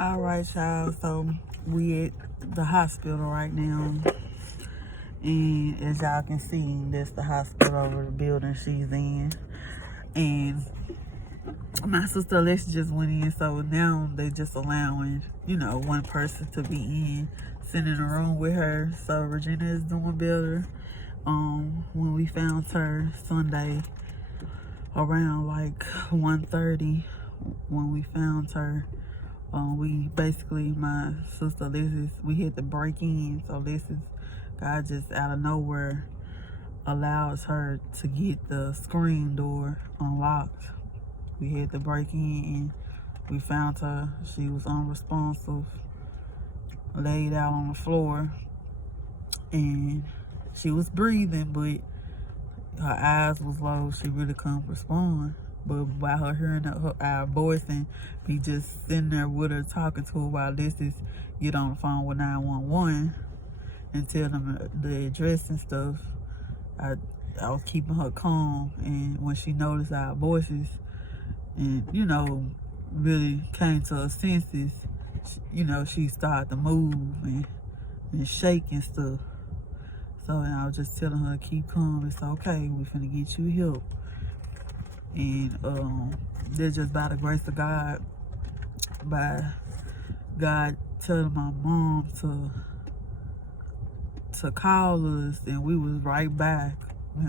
All right, y'all. So we at the hospital right now, and as y'all can see, that's the hospital over the building she's in. And my sister Alexa just went in, so now they just allowing one person to be in, sitting in a room with her. So Regina is doing better. When we found her Sunday around like 1:30, when we found her. We basically, my sister Alexis, we had to break in. So Alexis, God just out of nowhere allows her to get the screen door unlocked. We had to break in and we found her. She was unresponsive, laid out on the floor, and she was breathing, but her eyes was low. She really couldn't respond. But by her hearing our voice and me just sitting there with her, talking to her while this is get on the phone with 911 and tell them the address and stuff, I was keeping her calm. And when she noticed our voices and, really came to her senses, she started to move and shake and stuff. So I was just telling her, keep calm, it's okay, we finna get you help. And they're just by the grace of God, by God telling my mom to call us, and we was right back. We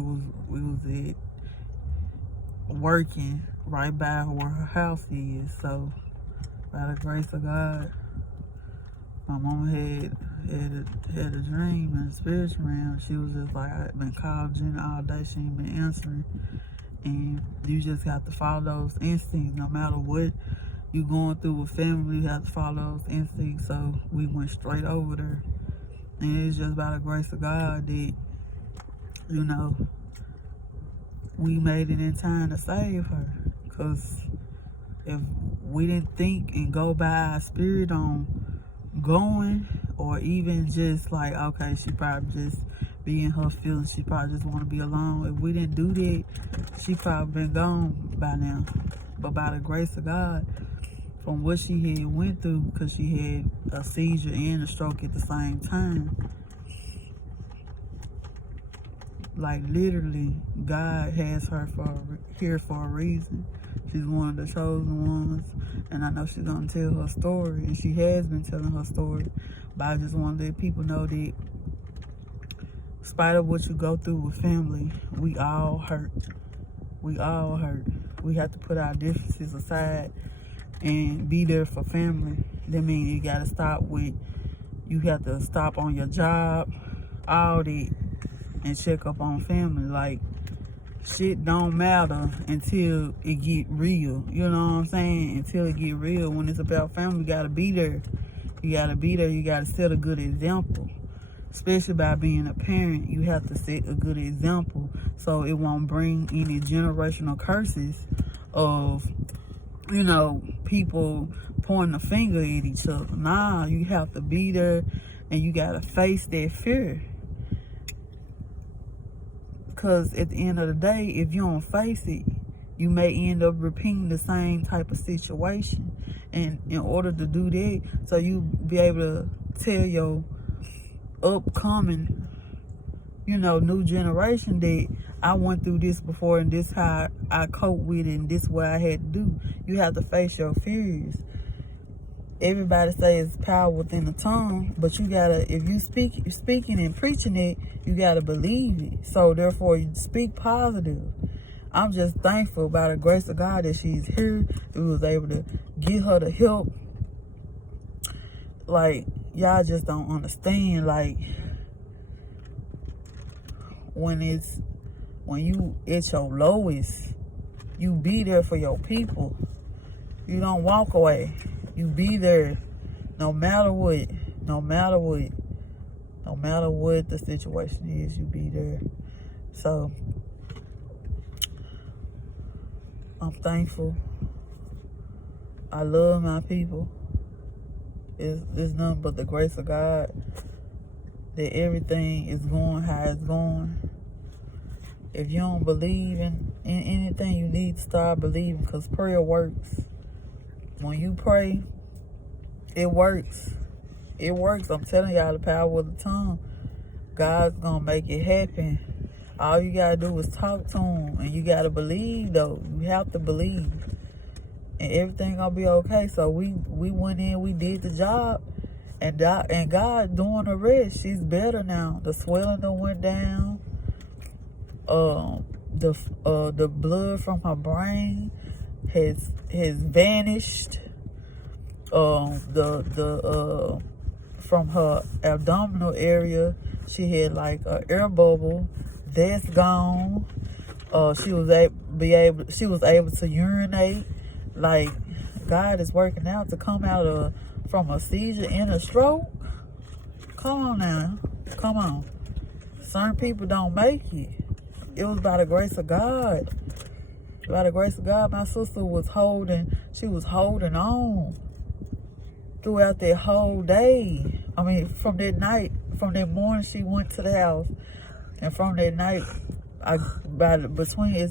was it working right by where her house is. So by the grace of God, my mom had a dream in the spiritual realm. She was just like, I've been calling Jenna all day, she ain't been answering. And you just have to follow those instincts. No matter what you're going through with family, you have to follow those instincts. So we went straight over there. And it's just by the grace of God that, we made it in time to save her. Because if we didn't think and go by our spirit on going, or even just like, okay, she probably just be in her feelings, she probably just want to be alone. If we didn't do that, she probably been gone by now. But by the grace of God, from what she had went through, because she had a seizure and a stroke at the same time, like literally, God has her here for a reason. She's one of the chosen ones, and I know she's gonna tell her story, and she has been telling her story. But I just want to let people know that, in spite of what you go through with family, we all hurt. We all hurt. We have to put our differences aside and be there for family. That means you gotta you have to stop on your job, all that, and check up on family. Like, shit don't matter until it get real. You know what I'm saying? Until it get real. When it's about family, you gotta be there. You gotta be there. You gotta set a good example. Especially by being a parent, you have to set a good example so it won't bring any generational curses of, people pointing a finger at each other. Nah, you have to be there and you gotta face that fear. Because at the end of the day, if you don't face it, you may end up repeating the same type of situation. And in order to do that, so you be able to tell your upcoming, new generation that I went through this before and this how I cope with it and this what I had to do. You have to face your fears. Everybody says power within the tongue, but you gotta, if you speaking and preaching it, you gotta believe it. So therefore, you speak positive. I'm just thankful by the grace of God that she's here. We was able to get her the help. Like, y'all just don't understand. Like, when you at your lowest, you be there for your people. You don't walk away. You be there no matter what. No matter what the situation is, you be there. So I'm thankful. I love my people. It's nothing but the grace of God that everything is going how it's going. If you don't believe in anything, you need to start believing, because prayer works. When you pray, It works. It works. I'm telling y'all, the power of the tongue. God's gonna make it happen. All you gotta do is talk to him, and you gotta believe though. You have to believe, and everything gonna be okay. So we went in, we did the job, and God doing the rest. She's better now. The swelling done went down. The blood from her brain has vanished. From her abdominal area, she had like an air bubble. That's gone. She was able to urinate. Like, God is working out to come out from a seizure and a stroke. Come on now. Come on. Certain people don't make it. It was by the grace of God. By the grace of God, my sister was holding on throughout that whole day. I mean, from that morning she went to the house, and from that night,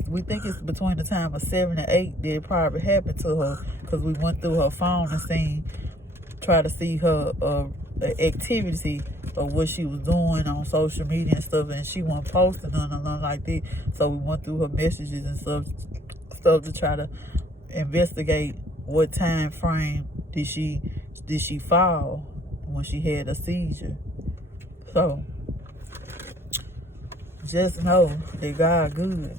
we think it's between the time of 7 and 8 that it probably happened to her, because we went through her phone and try to see her activity of what she was doing on social media and stuff, and she wasn't posting nothing like that. So we went through her messages and stuff to try to investigate what time frame did she fall when she had a seizure. So just know that God good.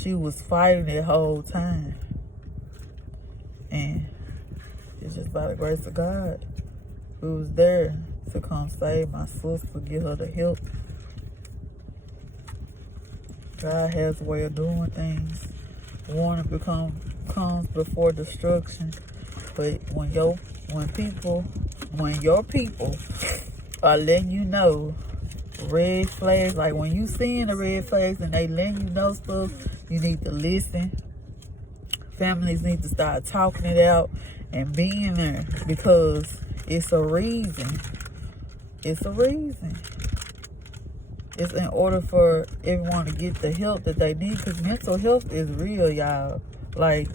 She was fighting that whole time, and it's just by the grace of God who was there to come save my sister, get her the help. God has a way of doing things. Warning comes before destruction. But when your people are letting you know red flags, like when you seeing the red flags and they letting you know stuff, you need to listen. Families need to start talking it out and being there, because it's a reason. It's a reason. It's in order for everyone to get the help that they need, because mental health is real, y'all. Like,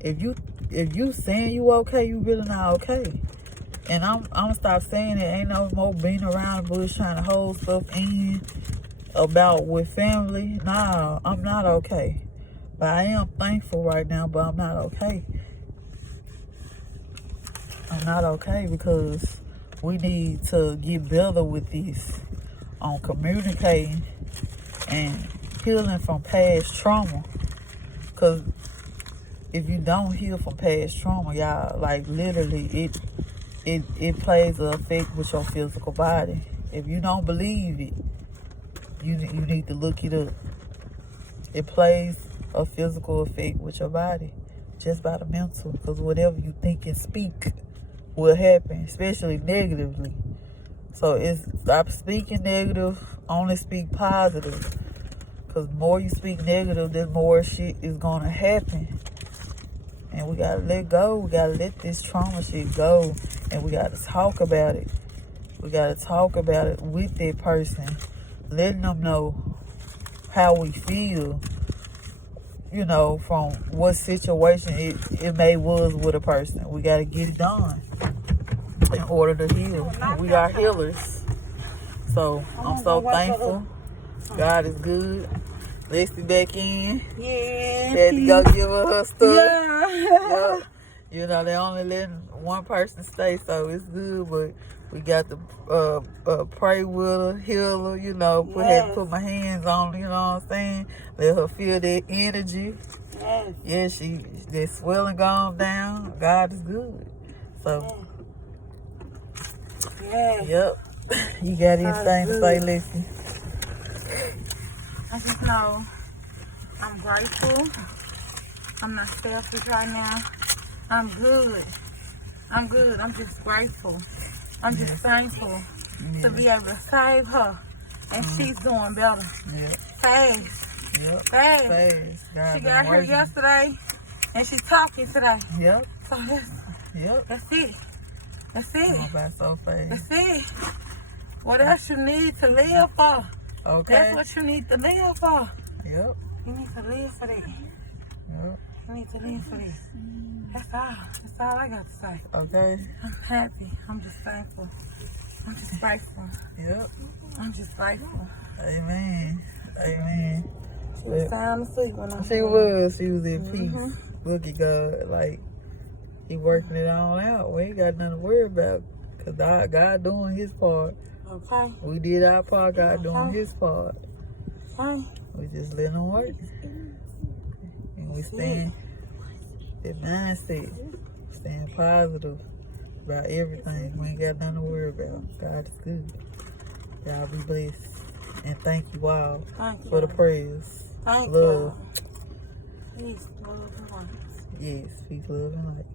if you saying you okay, you really not okay. And I'm gonna stop saying it. Ain't no more being around the bush trying to hold stuff in about with family. Nah, I'm not okay. But I am thankful right now, but I'm not okay. I'm not okay, because we need to get better with this on communicating and healing from past trauma. Because if you don't heal from past trauma, y'all, like literally it plays an effect with your physical body. If you don't believe it, you need to look it up. It plays a physical effect with your body, just by the mental, because whatever you think and speak will happen, especially negatively. So stop speaking negative, only speak positive. Because the more you speak negative, the more shit is going to happen. And we got to let go. We got to let this trauma shit go. And we got to talk about it. We got to talk about it with that person. Letting them know how we feel. You know, from what situation it may was with a person. We got to get it done in order to heal. We are healers. So I'm so thankful. God is good. Leslie back in. Yeah. Had to go give her stuff. Yeah. Yep. You know, they only letting one person stay, so it's good. But we got to pray with her, heal her. You know, had to put my hands on her. You know what I'm saying? Let her feel that energy. Yes. Yeah, that swelling gone down. God is good. So. Yes. Yep. You got anything to say, Leslie? I just know I'm grateful. I'm not selfish right now. I'm good. I'm good. I'm just grateful. I'm just thankful to be able to save her. And she's doing better. Yep. Fast. Yep. Fast. She got here yesterday and she's talking today. Yep. So that's it. That's it. Going by so fast. That's it. What else you need to live for? Okay. That's what you need to live for. Yep. You need to live for that. Yep. I need to live for this. That's all. That's all I got to say. Okay? I'm happy. I'm just thankful. I'm just grateful. Yep. I'm just grateful. Amen. Amen. She was sound asleep when I She was. She was in peace. Look at God. Like, he working it all out. We ain't got nothing to worry about. Because God doing his part. Okay. We did our part. God doing his part. Okay. We just let him work. And we stand that mindset. Staying positive about everything. We ain't got nothing to worry about. God is good. Y'all be blessed. And thank you all for the prayers. Thank love. you. Peace, love, and light. Yes, peace, love, and light.